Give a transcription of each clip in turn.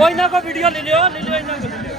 कोई ना कोई वीडियो ले लियो इन्ना को ले लियो।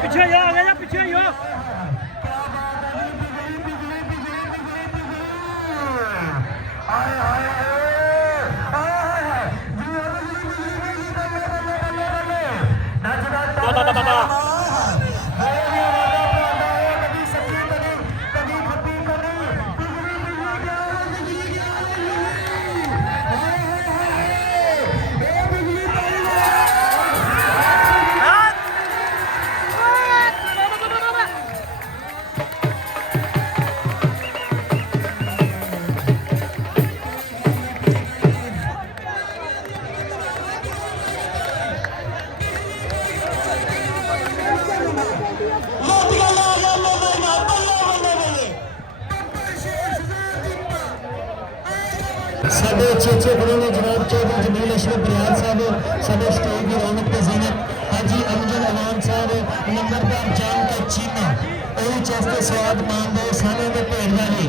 पीछे जा आ गया पीछे ही हो। साढ़े चेचे बड़े ने जनाब चौधरी जमील अशरफ बरियाल साहब, साढ़े स्टेज की रौनक पे ज़ीनत हाजी अमजद अवान साहब, नंबरदार जान का चीता और चौथे स्वाद मानदे सालों के भेड़ वाली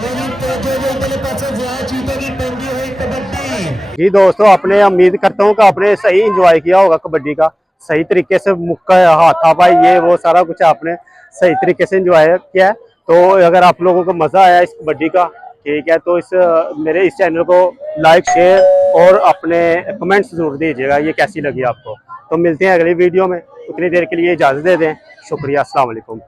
मेरी तवज्जो जो इधर पासे ज़्यादा चीतों की टंगी हुई कबड्डी। जी दोस्तों, आपने उम्मीद करता हूँ कि आपने सही इंजॉय किया होगा कबड्डी का, सही तरीके से मुक्का हाथापाई ये वो सारा कुछ आपने सही तरीके से इंजॉय किया है। तो अगर आप लोगों को मज़ा आया इस कबड्डी का ठीक है। तो मेरे इस चैनल को लाइक शेयर और अपने कमेंट्स ज़रूर दीजिएगा ये कैसी लगी आपको। तो मिलते हैं अगली वीडियो में, उतनी देर के लिए इजाज़त दे दें। शुक्रिया, अस्सलाम वालेकुम।